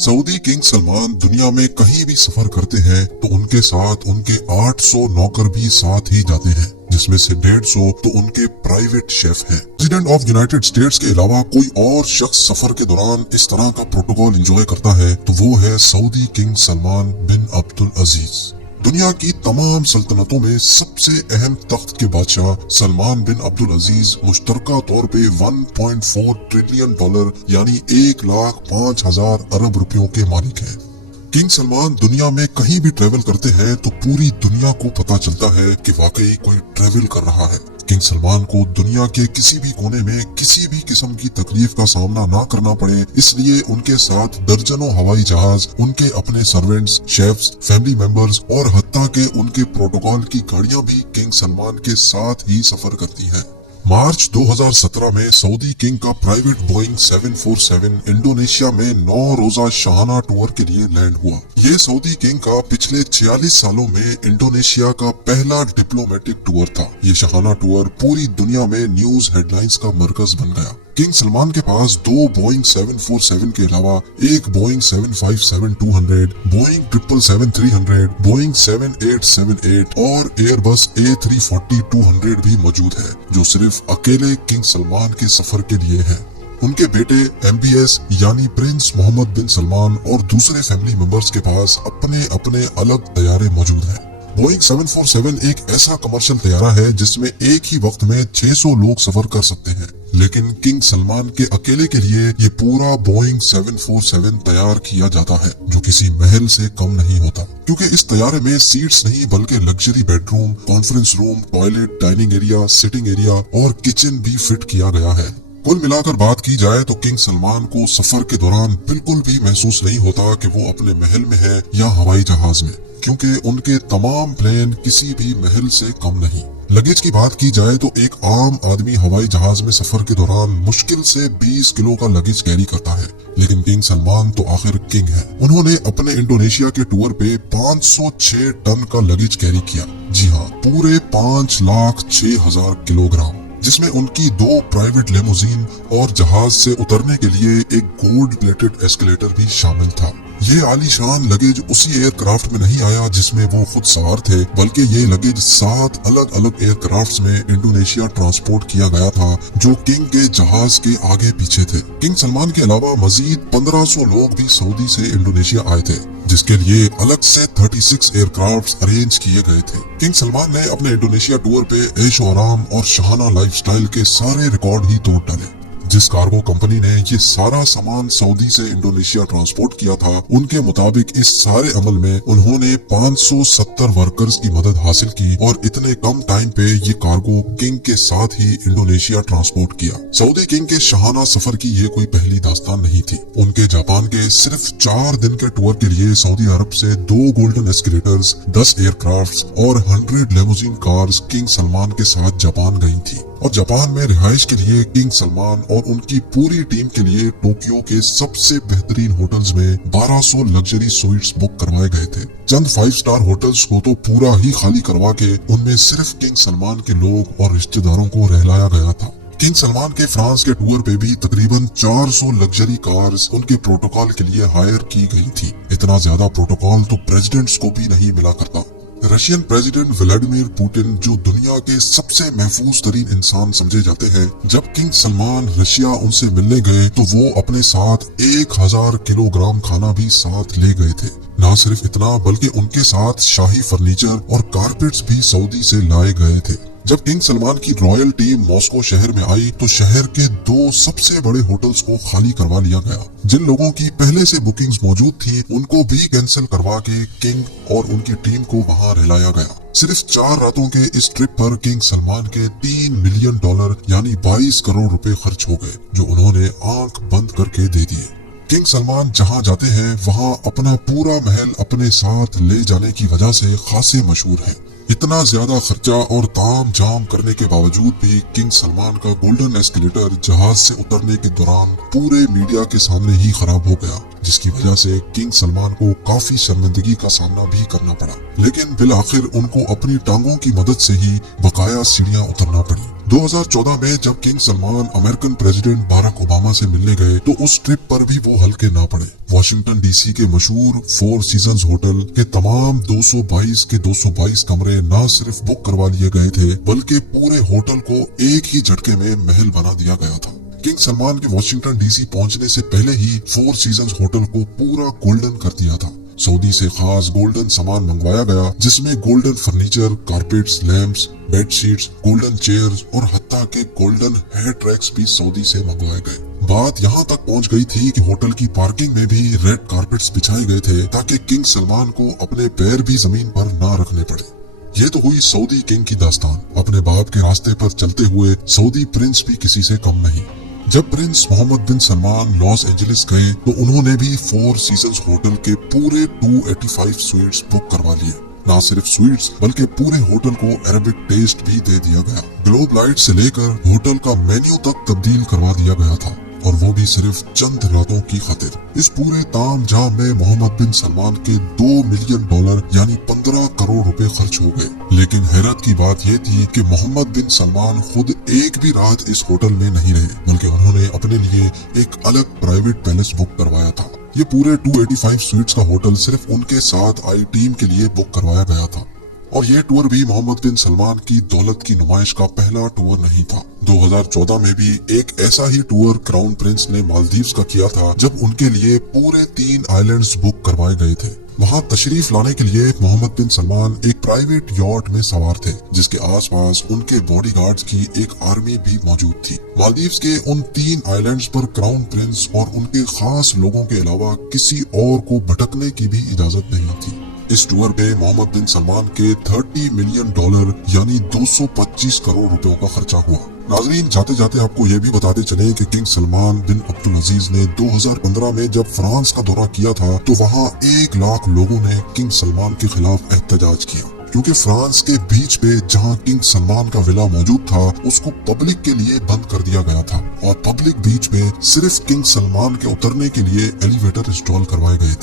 Saudi king Salman दुनिया में कहीं भी सफर करते हैं तो उनके साथ उनके 800 नौकर भी साथ ही जाते हैं, जिसमें से 150 तो उनके प्राइवेट शेफ हैं। प्रेसिडेंट ऑफ यूनाइटेड स्टेट्स के अलावा कोई और शख्स सफर के दौरान इस तरह का प्रोटोकॉल एंजॉय करता है तो वो है सऊदी किंग सलमान बिन अब्दुल अजीज। दुनिया की तमाम सल्तनतों में सबसे अहम तख्त के बादशाह सलमान बिन अब्दुल अजीज मुश्तरका तौर पे 1.4 ट्रिलियन डॉलर यानी 1,05,000 अरब रुपयों के मालिक हैं। किंग सलमान दुनिया में कहीं भी ट्रेवल करते हैं तो पूरी दुनिया को पता चलता है कि वाकई कोई ट्रेवल कर रहा है। किंग सलमान को दुनिया के किसी भी कोने में किसी भी किस्म की तकलीफ का सामना ना करना पड़े, इसलिए उनके साथ दर्जनों हवाई जहाज, उनके अपने सर्वेंट्स, शेफ्स, फैमिली मेंबर्स और हत्ता के उनके प्रोटोकॉल की गाड़ियां भी किंग सलमान के साथ ही सफर करती हैं। मार्च 2017 में सऊदी किंग का प्राइवेट बोइंग 747 इंडोनेशिया में 9 रोजा शाहाना टूर के लिए लैंड हुआ। ये सऊदी किंग का पिछले 46 सालों में इंडोनेशिया का पहला डिप्लोमेटिक टूर था। ये शाहाना टूर पूरी दुनिया में न्यूज हेडलाइंस का मरकज बन गया। किंग सलमान के पास 2 बोइंग 747 के अलावा एक बोइंग 757-200, बोइंग 777-300, बोइंग 7878 और एयरबस A340-200 भी मौजूद है, जो सिर्फ अकेले किंग सलमान के सफर के लिए है। उनके बेटे MBS यानी प्रिंस मोहम्मद बिन सलमान और दूसरे फैमिली मेंबर्स के पास अपने अपने अलग तैयारे मौजूद हैं। बोइंग 747 एक ऐसा कमर्शियल तैयारा है जिसमें एक ही वक्त में 600 लोग सफर कर सकते हैं, लेकिन किंग सलमान के अकेले के लिए ये पूरा बोइंग 747 तैयार किया जाता है, जो किसी महल से कम नहीं होता, क्योंकि इस तैयारे में सीट्स नहीं बल्कि luxury bedroom, conference room, toilet, dining area, sitting area और किचन भी फिट किया गया है। कुल मिलाकर बात की जाए तो किंग सलमान को सफर के दौरान बिल्कुल भी महसूस नहीं होता कि वो अपने महल में है या हवाई जहाज में, क्योंकि उनके तमाम प्लेन किसी भी महल से कम नहीं। लगेज की बात की जाए तो एक आम आदमी हवाई जहाज में सफर के दौरान मुश्किल से 20 किलो का लगेज कैरी करता है, लेकिन किंग सलमान तो आखिर किंग है। उन्होंने अपने इंडोनेशिया के टूर पे 506 टन का लगेज कैरी किया। जी हाँ, पूरे 5,06,000 किलोग्राम, जिसमें उनकी 2 प्राइवेट लेमोजीन और जहाज से उतरने के लिए एक गोल्ड प्लेटेड एस्केलेटर भी शामिल था। ये आलीशान लगेज उसी एयरक्राफ्ट में नहीं आया जिसमें वो खुद सवार थे, बल्कि ये लगेज 7 अलग अलग एयरक्राफ्ट्स में इंडोनेशिया ट्रांसपोर्ट किया गया था, जो किंग के जहाज के आगे पीछे थे। किंग सलमान के अलावा मजीद 1500 लोग भी सऊदी से इंडोनेशिया आए थे, जिसके लिए अलग से 36 एयरक्राफ्ट्स अरेंज किए गए थे। किंग सलमान ने अपने इंडोनेशिया टूर पे ऐशो आराम और शाहाना लाइफस्टाइल के सारे रिकॉर्ड ही तोड़ डाले। जिस कार्गो कंपनी ने ये सारा सामान सऊदी से इंडोनेशिया ट्रांसपोर्ट किया था, उनके मुताबिक इस सारे अमल में उन्होंने 570 वर्कर्स की मदद हासिल की और इतने कम टाइम पे ये कार्गो किंग के साथ ही इंडोनेशिया ट्रांसपोर्ट किया। सऊदी किंग के शाहाना सफर की ये कोई पहली दास्तान नहीं थी। उनके जापान के सिर्फ 4 दिन के टूर के लिए सऊदी अरब से 2 गोल्डन एस्केलेटर्स, 10 एयरक्राफ्ट्स और 100 लेमोजीन कार्स किंग सलमान के साथ जापान गई थी, और जापान में रिहाइश के लिए किंग सलमान और उनकी पूरी टीम के लिए टोक्यो के सबसे बेहतरीन होटल्स में 1200 लग्जरी स्वीट्स बुक करवाए गए थे। चंद 5 स्टार होटल्स को तो पूरा ही खाली करवा के उनमें सिर्फ किंग सलमान के लोग और रिश्तेदारों को रहलाया गया था। किंग सलमान के फ्रांस के टूर पे भी तकरीबन 400 लग्जरी कार्स उनके प्रोटोकॉल के लिए हायर की गई थी। इतना ज्यादा प्रोटोकॉल तो प्रेसिडेंट्स को भी नहीं मिला करता। रशियन प्रेसिडेंट व्लादिमीर पुतिन, जो दुनिया के सबसे महफूज तरीन इंसान समझे जाते हैं, जब किंग सलमान रशिया उनसे मिलने गए तो वो अपने साथ 1000 किलोग्राम खाना भी साथ ले गए थे। न सिर्फ इतना, बल्कि उनके साथ शाही फर्नीचर और कारपेट्स भी सऊदी से लाए गए थे। जब किंग सलमान की रॉयल टीम मॉस्को शहर में आई तो शहर के 2 सबसे बड़े होटल्स को खाली करवा लिया गया। जिन लोगों की पहले से बुकिंग्स मौजूद थी, उनको भी कैंसिल करवा के किंग और उनकी टीम को वहां रहलाया गया। सिर्फ 4 रातों के इस ट्रिप पर किंग सलमान के $3 मिलियन यानी 22 करोड़ रुपए खर्च हो गए, जो उन्होंने आंख बंद करके दे दिए। किंग सलमान जहां जाते हैं वहां अपना पूरा महल अपने साथ ले जाने की वजह से खासे मशहूर हैं। इतना ज्यादा खर्चा और ताम झाम करने के बावजूद भी किंग सलमान का गोल्डन एस्केलेटर जहाज से उतरने के दौरान पूरे मीडिया के सामने ही खराब हो गया, जिसकी वजह से किंग सलमान को काफी शर्मिंदगी का सामना भी करना पड़ा। लेकिन बिल आखिर उनको अपनी टांगों की मदद से ही बकाया सीढ़ियां उतरना पड़ी। 2014 में जब king Salman American president Barack Obama से मिलने गए तो उस ट्रिप पर भी वो हल्के ना पड़े। वॉशिंगटन डीसी के मशहूर फोर सीजन्स होटल के तमाम 222 के 222 कमरे न सिर्फ बुक करवा लिए गए थे बल्कि पूरे होटल को एक ही झटके में महल बना दिया गया था। किंग सलमान के वॉशिंगटन डीसी पहुंचने से पहले ही फोर सीजन्स होटल को पूरा गोल्डन कर दिया था। सऊदी से खास गोल्डन सामान मंगवाया गया जिसमें golden furniture, carpets, lamps, bedsheets, golden chairs और हत्ता के गोल्डन हेयर ट्रैक्स भी सऊदी से मंगवाए गए। बात यहाँ तक पहुँच गई थी कि होटल की पार्किंग में भी रेड कारपेट्स बिछाए गए थे ताकि किंग सलमान को अपने पैर भी जमीन पर ना रखने पड़े। ये तो हुई सऊदी किंग की दास्तान। अपने बाप के रास्ते पर चलते हुए सऊदी प्रिंस भी किसी से कम नहीं। जब प्रिंस मोहम्मद बिन सलमान लॉस एंजलिस गए तो उन्होंने भी फोर सीजन्स होटल के पूरे 285 स्वीट्स बुक करवा लिए। ना सिर्फ स्वीट्स बल्कि पूरे होटल को अरबिक टेस्ट भी दे दिया गया। ग्लोब लाइट से लेकर होटल का मेन्यू तक तब्दील करवा दिया गया था और वो भी सिर्फ चंद रातों की खातिर। इस पूरे ताम झाम में मोहम्मद बिन सलमान के $2 मिलियन यानी 15 करोड़ रुपए खर्च हो गए। लेकिन हैरत की बात ये थी कि मोहम्मद बिन सलमान खुद एक भी रात इस होटल में नहीं रहे बल्कि उन्होंने अपने लिए एक अलग प्राइवेट पैलेस बुक करवाया था। ये पूरे 285 स्वीट्स का होटल सिर्फ उनके साथ आई टीम के लिए बुक करवाया गया था। और ये टूर भी मोहम्मद बिन सलमान की दौलत की नुमाइश का पहला टूर नहीं था। 2014 में भी एक ऐसा ही टूर क्राउन प्रिंस ने मालदीव्स का किया था जब उनके लिए पूरे 3 आइलैंड्स बुक करवाए गए थे। वहाँ तशरीफ लाने के लिए मोहम्मद बिन सलमान एक प्राइवेट यॉट में सवार थे जिसके आसपास उनके बॉडीगार्ड्स की एक आर्मी भी मौजूद थी। मालदीव्स के उन 3 आइलैंड्स पर क्राउन प्रिंस और उनके खास लोगों के अलावा किसी और को भटकने की भी इजाजत नहीं थी। इस टूर पे मोहम्मद बिन सलमान के $30 मिलियन यानी 225 करोड़ रुपयों का खर्चा हुआ। नाजरीन, जाते जाते आपको ये भी बताते चले कि किंग सलमान बिन अब्दुल अजीज ने 2015 में जब फ्रांस का दौरा किया था तो वहाँ 1 लाख लोगों ने किंग सलमान के खिलाफ एहतजाज किया क्योंकि फ्रांस के बीच पे जहाँ किंग सलमान का विला मौजूद था उसको पब्लिक के लिए बंद कर दिया गया था और पब्लिक बीच में सिर्फ किंग सलमान के उतरने के लिए एलिवेटर इंस्टॉल करवाए गए थे।